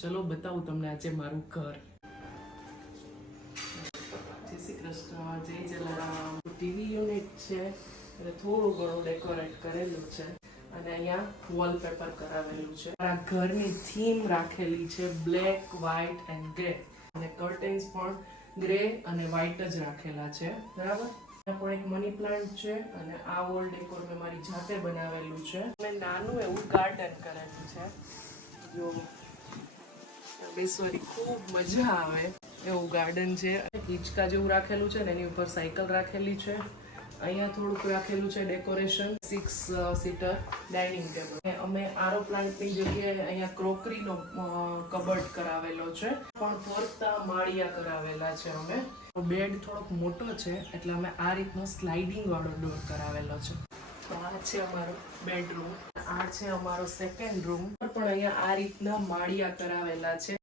ચલો બતાવું તમને આજે મારું ઘર. જય શ્રી કૃષ્ણ, જય જલારામ. ટીવી યુનિટ છે એટલે થોડું ઘણું ડેકોરેટ કરેલું છે અને અહીંયા વોલપેપર કરાવેલું છે. આ ઘરની થીમ રાખેલી છે બ્લેક, વ્હાઇટ એન્ડ ગ્રે અને કર્ટેન્સ પણ ગ્રે અને વ્હાઇટ જ રાખેલા છે. બરાબર. પણ એક મની પ્લાન્ટ છે અને આ વોલ ડેકોર મેં મારી જાતે બનાવેલું છે. મેં નાનું એવું ગાર્ડન કરેલું છે. જો બેસવાની ખૂબ મજા આવે એવું ગાર્ડન છે. હિંચકા જેવું રાખેલું છે ને એની ઉપર સાયકલ રાખેલી છે. અહીંયા થોડુંક રાખેલું છે ડેકોરેશન. 6 seater dining table. અમે આરો પ્લાન્ટની જગ્યાએ અહીંયા ક્રોકરીનો કબર્ડ કરાવેલો છે, પણ ફરતા માળિયા કરાવેલા છે. અમે બેડ થોડોક મોટો છે એટલે અમે આ રીતનો સ્લાઇડિંગ વાળો ડોર કરાવેલો છે. આ છે અમારો બેડરૂમ. આ છે અમારો સેકન્ડ રૂમ. પણ અહીંયા આ રીતના માળિયા કરાવેલા છે.